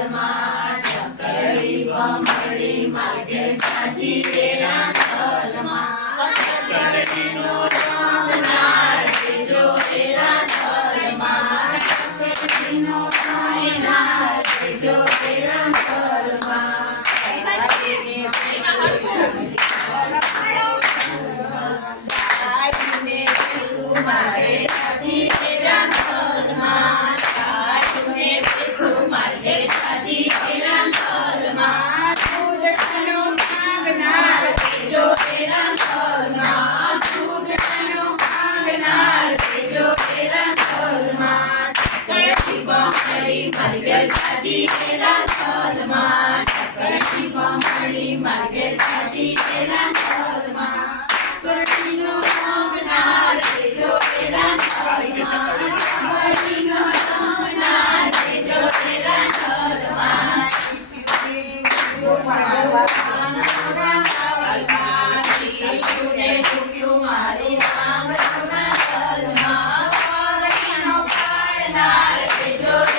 તલમાં ચકડી બમડી માગે સાચી એના તલમાં ચકડીનો રામનાર જો એના તલમાં ચકડીનો રામનાર જો એના તલમાં મારે સાજી તેરા તલમાં ચકરટી પમણી માગે સાજી તેરા તલમાં કરટીનો સામના રે જો તેરા તલમાં કરટીનો સામના રે જો તેરા તલમાં જો પાડવા મારી રામ તલમાં જો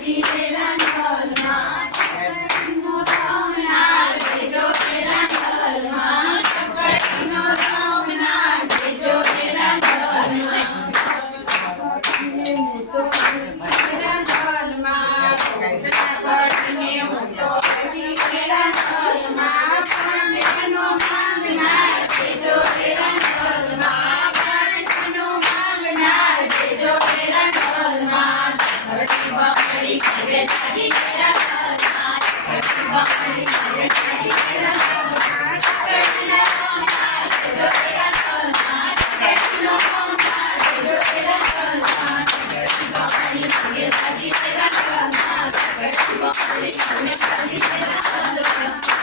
今 Gracias.